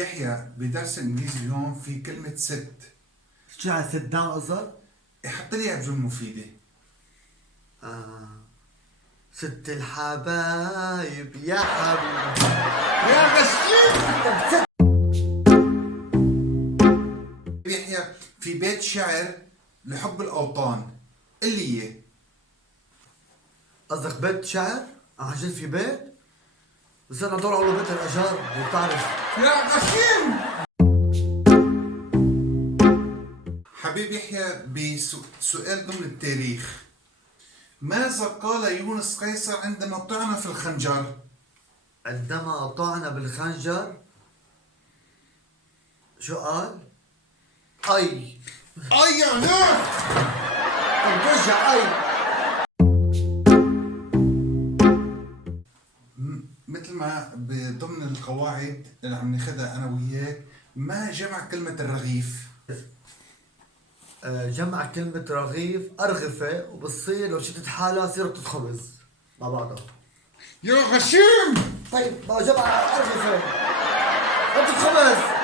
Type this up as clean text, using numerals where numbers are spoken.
يحيى بدرس الانجليزي اليوم في كلمة ست. شو على ست داون قصدك؟ حط لي اياها بجملة مفيدة. ست الحبايب يا حبيبي يا غشيم. يحيى في بيت شعر لحب الأوطان اللي اياه. قصدك بيت شعر؟ عن جد في بيت؟ بس انا ادور على بيت الاجار بتعرف. يا غشيم. حبيب يحيى بسؤال ضمن التاريخ، ماذا قال يونس قيصر عندما طعن في الخنجر؟ عندما طعن بالخنجر شو قال؟ اي يا نور. برجع اي. مثل ما ضمن القواعد اللي عم ناخذها انا وياك، ما جمع كلمة الرغيف؟ جمع كلمة رغيف أرغفة، وبتصير لو شتت حالها صيرت خبز مع بعضها. يا غشيم. طيب ما جمع أرغفة، خبز.